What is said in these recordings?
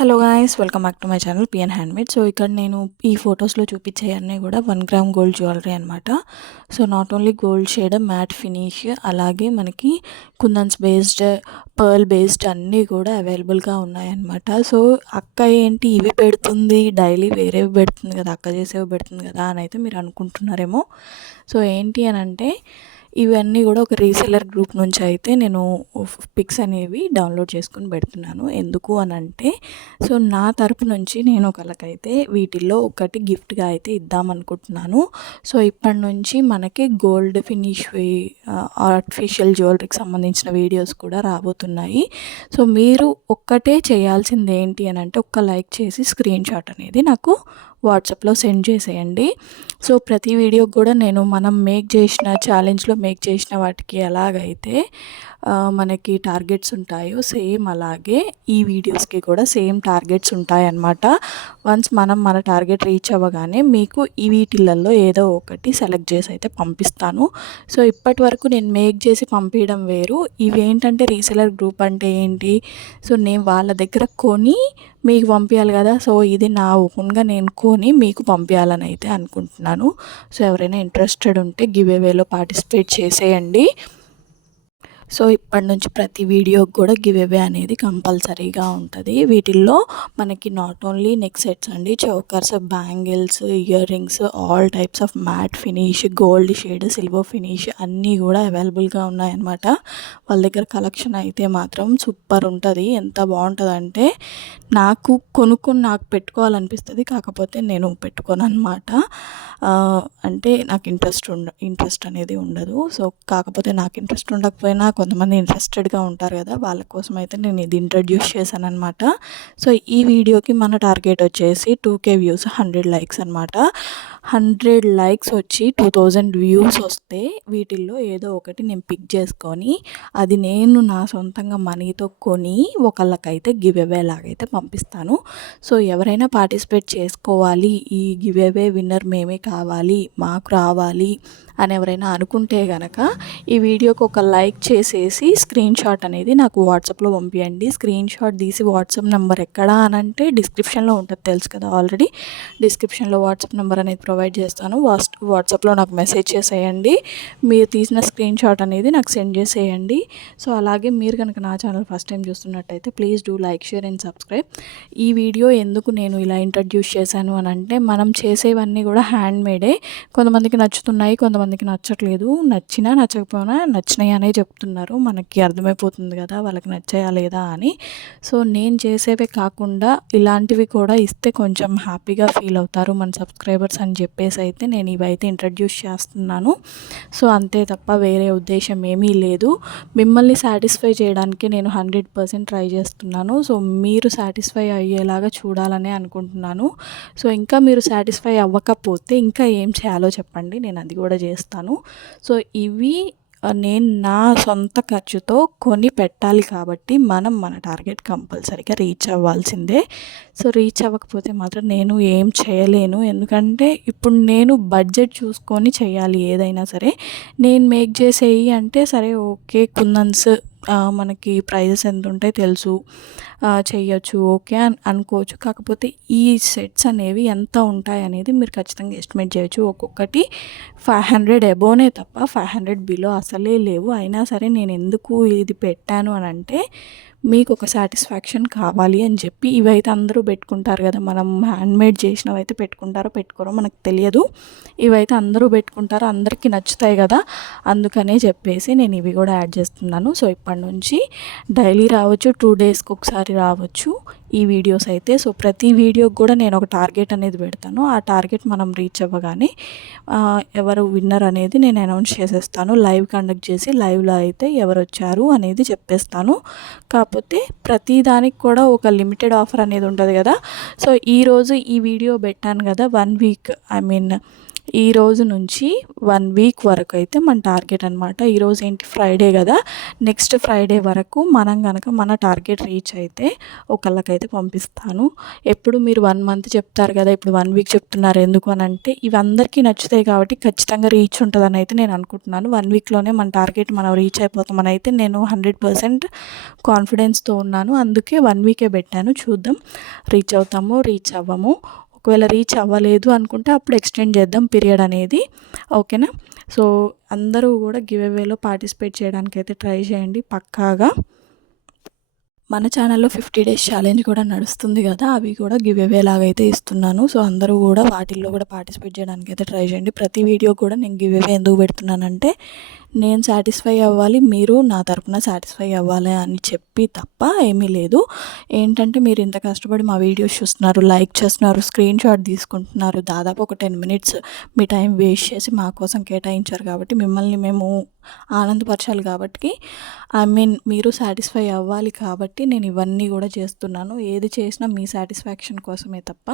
Hello guys, welcome back to my channel PN handmade. So ఇక్కడ నేను ఈ ఫొటోస్లో చూపించే అన్నీ కూడా 1 గ్రామ్ గోల్డ్ జ్యువెలరీ అనమాట. So not only gold shade, matte finish, అలాగే మనకి కుందన్స్ బేస్డ్, పర్ల్ బేస్డ్ అన్నీ కూడా అవైలబుల్గా ఉన్నాయన్నమాట. సో అక్క ఏంటి ఇవి పెడుతుంది, డైలీ వేరేవి పెడుతుంది కదా, అక్క చేసేవి పెడుతుంది కదా అని అయితే మీరు అనుకుంటున్నారేమో. సో ఏంటి అని అంటే ఇవన్నీ కూడా ఒక రీసెలర్ గ్రూప్ నుంచి అయితే నేను పిక్స్ అనేవి డౌన్లోడ్ చేసుకుని పెడుతున్నాను. ఎందుకు అని అంటే సో నా తరపు నుంచి నేను ఒకళ్ళకైతే వీటిల్లో ఒకటి గిఫ్ట్గా అయితే ఇద్దామనుకుంటున్నాను. సో ఇప్పటి నుంచి మనకి గోల్డ్ ఫినిష్ ఆర్టిఫిషియల్ జ్యువెలరీకి సంబంధించిన వీడియోస్ కూడా రాబోతున్నాయి. సో మీరు ఒక్కటే చేయాల్సింది ఏంటి అని అంటే ఒక్క లైక్ చేసి స్క్రీన్ షాట్ అనేది నాకు వాట్సాప్లో సెండ్ చేసేయండి. సో ప్రతి వీడియోకి కూడా నేను మనం ఛాలెంజ్లో మేక్ చేసిన వాటికి ఎలాగైతే మనకి టార్గెట్స్ ఉంటాయో సేమ్ అలాగే ఈ వీడియోస్కి కూడా సేమ్ టార్గెట్స్ ఉంటాయన్నమాట. వన్స్ మనం మన టార్గెట్ రీచ్ అవ్వగానే మీకు ఈ వీటిలలో ఏదో ఒకటి సెలెక్ట్ చేసి అయితే పంపిస్తాను. సో ఇప్పటి వరకు నేను మేక్ చేసి పంపించడం వేరు. ఇవేంటంటే రీసెలర్ గ్రూప్ అంటే ఏంటి, సో నేను వాళ్ళ దగ్గర కొని మీకు పంపించాలి కదా. సో ఇది నా ఓన్గా నేను కొని మీకు పంపించాలని అయితే అనుకుంటున్నాను. సో ఎవరైనా ఇంట్రెస్టెడ్ ఉంటే గివ్ అవేలో పార్టిసిపేట్ చేసేయండి. సో ఇప్పటి నుంచి ప్రతి వీడియోకి కూడా గివ్ అవే అనేది కంపల్సరీగా ఉంటుంది. వీటిల్లో మనకి నాట్ ఓన్లీ నెక్ సెట్స్ అండి, chokers, bangles, earrings, all types of matte finish, gold shade, silver finish అన్నీ కూడా అవైలబుల్గా ఉన్నాయన్నమాట. వాళ్ళ దగ్గర కలెక్షన్ అయితే మాత్రం సూపర్ ఉంటుంది. ఎంత బాగుంటుందంటే నాకు నాకు పెట్టుకోవాలనిపిస్తుంది, కాకపోతే నేను పెట్టుకోను అనమాట. అంటే నాకు ఇంట్రెస్ట్ అనేది ఉండదు. సో కాకపోతే నాకు ఇంట్రెస్ట్ ఉండకపోయినా కొంతమంది ఇంట్రెస్టెడ్గా ఉంటారు కదా, వాళ్ళ కోసం అయితే నేను ఇది ఇంట్రడ్యూస్ చేశాను అనమాట. సో ఈ వీడియోకి మన టార్గెట్ వచ్చేసి 2K వ్యూస్, 100 లైక్స్ అనమాట. 100 లైక్స్ వచ్చి 2000 వ్యూస్ వస్తే వీటిల్లో ఏదో ఒకటి నేను పిక్ చేసుకొని అది నేను నా సొంతంగా మనీతో కొని ఒకళ్ళకైతే గివ్ అవే లాగైతే పంపిస్తాను. సో ఎవరైనా పార్టిసిపేట్ చేసుకోవాలి, ఈ గివ్ అవే విన్నర్ మేమే కావాలి, మాకు రావాలి అని ఎవరైనా అనుకుంటే కనుక ఈ వీడియోకి ఒక లైక్ చేసేసి స్క్రీన్ షాట్ అనేది నాకు వాట్సాప్లో పంపించండి. స్క్రీన్ షాట్ తీసి వాట్సాప్ నెంబర్ ఎక్కడా అని అంటే డిస్క్రిప్షన్లో ఉంటుంది, తెలుసు కదా ఆల్రెడీ. డిస్క్రిప్షన్లో వాట్సాప్ నెంబర్ అనేది ప్రొవైడ్ చేస్తాను. వాట్సాప్లో నాకు మెసేజ్ చేసేయండి. మీరు తీసిన స్క్రీన్ షాట్ అనేది నాకు సెండ్ చేసేయండి. సో అలాగే మీరు కనుక నా ఛానల్ ఫస్ట్ టైం చూస్తున్నట్టయితే please do like, share and subscribe. ఈ వీడియో ఎందుకు నేను ఇలా ఇంట్రడ్యూస్ చేశాను అని అంటే మనం చేసేవన్నీ కూడా హ్యాండ్మేడే. కొంతమందికి నచ్చుతున్నాయి, కొంతమందికి నచ్చట్లేదు. నచ్చినా నచ్చకపోయినా నచ్చినాయి అనే చెప్తున్నారు. మనకి అర్థమైపోతుంది కదా వాళ్ళకి నచ్చాయా లేదా అని. సో నేను చేసేవే కాకుండా ఇలాంటివి కూడా ఇస్తే కొంచెం హ్యాపీగా ఫీల్ అవుతారు మన సబ్స్క్రైబర్స్ అని చెప్పేసి అయితే నేను ఇవైతే ఇంట్రడ్యూస్ చేస్తున్నాను. సో అంతే తప్ప వేరే ఉద్దేశం ఏమీ లేదు. మిమ్మల్ని సాటిస్ఫై చేయడానికి నేను 100% ట్రై చేస్తున్నాను. సో మీరు సాటిస్ఫై అయ్యేలాగా చూడాలనే అనుకుంటున్నాను. సో ఇంకా మీరు సాటిస్ఫై అవ్వకపోతే ఇంకా ఏం చేయాలో చెప్పండి, నేను అది కూడా చేస్తాను. సో ఇవి నేను నా సొంత ఖర్చుతో కొని పెట్టాలి కాబట్టి మన టార్గెట్ కంపల్సరీగా రీచ్ అవ్వాల్సిందే. సో రీచ్ అవ్వకపోతే మాత్రం నేను ఏం చేయలేను. ఎందుకంటే ఇప్పుడు నేను బడ్జెట్ చూసుకొని చేయాలి ఏదైనా సరే. నేను మేక్ చేసేయి అంటే సరే ఓకే, కుందన్స్ మనకి ప్రైజెస్ ఎంత ఉంటాయి తెలుసు, చేయొచ్చు, ఓకే అని అనుకోవచ్చు. కాకపోతే ఈ సెట్స్ అనేవి ఎంత ఉంటాయి అనేది మీరు ఖచ్చితంగా ఎస్టిమేట్ చేయొచ్చు. ఒక్కొక్కటి 500 అబోనే తప్ప 500 బిలో అసలే లేవు. అయినా సరే నేను ఎందుకు ఇది పెట్టాను అని అంటే మీకు ఒక సాటిస్ఫాక్షన్ కావాలి అని చెప్పి. ఇవైతే అందరూ పెట్టుకుంటారు కదా, మనం హ్యాండ్మేడ్ చేసినవి అయితే పెట్టుకుంటారో పెట్టుకోరో మనకు తెలియదు. ఇవైతే అందరూ పెట్టుకుంటారు, అందరికీ నచ్చుతాయి కదా, అందుకనే చెప్పేసి నేను ఇవి కూడా యాడ్ చేస్తున్నాను. సో ఇప్పటి నుంచి డైలీ రావచ్చు, 2 డేస్కి ఒకసారి రావచ్చు ఈ వీడియోస్ అయితే. సో ప్రతి వీడియోకి కూడా నేను ఒక టార్గెట్ అనేది పెడతాను. ఆ టార్గెట్ మనం రీచ్ అవ్వగానే ఎవరు విన్నర్ అనేది నేను అనౌన్స్ చేసేస్తాను. లైవ్ కండక్ట్ చేసి లైవ్లో అయితే ఎవరు వచ్చారు అనేది చెప్పేస్తాను. కాకపోతే ప్రతి దానికి కూడా ఒక లిమిటెడ్ ఆఫర్ అనేది ఉంటుంది కదా. సో ఈరోజు ఈ వీడియో పెట్టాను కదా, 1 వీక్ ఈ రోజు నుంచి 1 వీక్ వరకు అయితే మన టార్గెట్ అనమాట. ఈరోజు ఏంటి ఫ్రైడే కదా, నెక్స్ట్ ఫ్రైడే వరకు మనం కనుక మన టార్గెట్ రీచ్ అయితే ఒకళ్ళకైతే పంపిస్తాను. ఎప్పుడు మీరు 1 మంత్ చెప్తారు కదా, ఇప్పుడు 1 వీక్ చెప్తున్నారు ఎందుకు అని అంటే, ఇవి అందరికీ నచ్చుతాయి కాబట్టి ఖచ్చితంగా రీచ్ ఉంటుందని అయితే నేను అనుకుంటున్నాను. 1 వీక్లోనే మన టార్గెట్ మనం రీచ్ అయిపోతామని అయితే నేను 100% కాన్ఫిడెన్స్తో ఉన్నాను. అందుకే 1 వీకే పెట్టాను. చూద్దాం రీచ్ అవుతామో రీచ్ అవ్వము. ఒకవేళ రీచ్ అవ్వలేదు అనుకుంటే అప్పుడు ఎక్స్టెండ్ చేద్దాం పీరియడ్ అనేది, ఓకేనా. సో అందరూ కూడా గివ్ అవేలో పార్టిసిపేట్ చేయడానికి అయితే ట్రై చేయండి పక్కాగా. మన ఛానల్లో 50 డేస్ ఛాలెంజ్ కూడా నడుస్తుంది కదా, అవి కూడా గివ్ అవే లాగా అయితే ఇస్తున్నాను. సో అందరూ కూడా వాటిల్లో కూడా పార్టిసిపేట్ చేయడానికి అయితే ట్రై చేయండి. ప్రతి వీడియో కూడా నేను గివ్ అవే ఎందుకు పెడుతున్నానంటే, నేను సాటిస్ఫై అవ్వాలి, మీరు నా తరపున సాటిస్ఫై అవ్వాలి అని చెప్పి తప్ప ఏమీ లేదు. ఏంటంటే మీరు ఇంత కష్టపడి మా వీడియోస్ చూస్తున్నారు, లైక్ చేస్తున్నారు, స్క్రీన్ షాట్ తీసుకుంటున్నారు, దాదాపు ఒక 10 మినిట్స్ మీ టైం వేస్ట్ చేసి మా కోసం కేటాయించారు కాబట్టి మిమ్మల్ని మేము ఆనందపరచాలి కాబట్టి, మీరు సాటిస్ఫై అవ్వాలి కాబట్టి నేను ఇవన్నీ కూడా చేస్తున్నాను. ఏది చేసినా మీ సాటిస్ఫాక్షన్ కోసమే తప్ప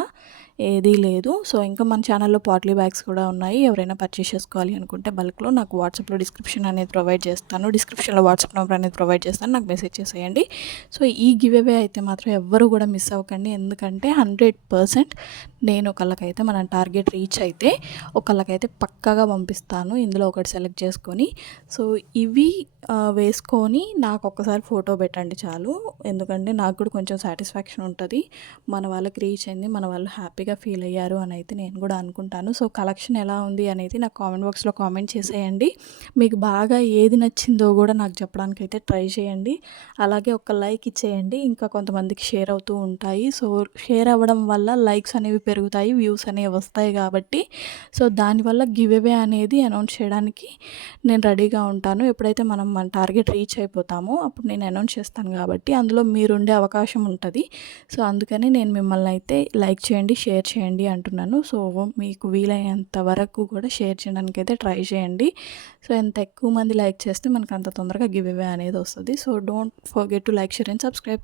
ఏదీ లేదు. సో ఇంకా మన ఛానల్లో పాట్లీ బ్యాగ్స్ కూడా ఉన్నాయి. ఎవరైనా పర్చేస్ చేసుకోవాలి అనుకుంటే బల్క్లో నాకు వాట్సాప్లో డిస్క్రిప్షన్ అనేది ప్రొవైడ్ చేస్తాను. డిస్క్రిప్షన్లో వాట్సాప్ నెంబర్ అనేది ప్రొవైడ్ చేస్తాను, నాకు మెసేజ్ చేసేయండి. సో ఈ గివ్ అవే అయితే మాత్రం ఎవ్వరూ కూడా మిస్ అవ్వకండి. ఎందుకంటే 100% నేను ఒకళ్ళకైతే మన టార్గెట్ రీచ్ అయితే ఒకళ్ళకైతే పక్కాగా పంపిస్తాను. ఇందులో ఒకటి సెలెక్ట్ చేసుకొని, సో ఇవి వేసుకొని నాకు ఒక్కసారి ఫోటో పెట్టండి చాలు. ఎందుకంటే నాకు కూడా కొంచెం సాటిస్ఫాక్షన్ ఉంటుంది, మన వాళ్ళకి రీచ్ అయింది, మన వాళ్ళు హ్యాపీగా ఫీల్ అయ్యారు అని అయితే నేను కూడా అనుకుంటాను. సో కలెక్షన్ ఎలా ఉంది అనేది నాకు కామెంట్ బాక్స్లో కామెంట్ చేసేయండి. మీకు బాగా ఏది నచ్చిందో కూడా నాకు చెప్పడానికి అయితే ట్రై చేయండి. అలాగే ఒక లైక్ ఇచ్చేయండి, ఇంకా కొంతమందికి షేర్ అవుతూ ఉంటాయి. సో షేర్ అవ్వడం వల్ల లైక్స్ అనేవి పెరుగుతాయి, వ్యూస్ అనేవి వస్తాయి కాబట్టి, సో దానివల్ల గివ్ అవే అనేది అనౌన్స్ చేయడానికి నేను రెడీగా ఉంటాను. ఎప్పుడైతే మనం మన టార్గెట్ రీచ్ అయిపోతామో అప్పుడు నేను అనౌన్స్ చేస్తాను కాబట్టి అందులో మీరుండే అవకాశం ఉంటుంది. సో అందుకని నేను మిమ్మల్ని అయితే లైక్ చేయండి, షేర్ చేయండి అంటున్నాను. సో మీకు వీలైనంత వరకు కూడా షేర్ చేయడానికి అయితే ట్రై చేయండి. సో ఎంత ఎక్కువ మంది లైక్ చేస్తే మనకు అంత తొందరగా గివ్ అవే అనేది వస్తుంది. So don't forget to like, share and subscribe.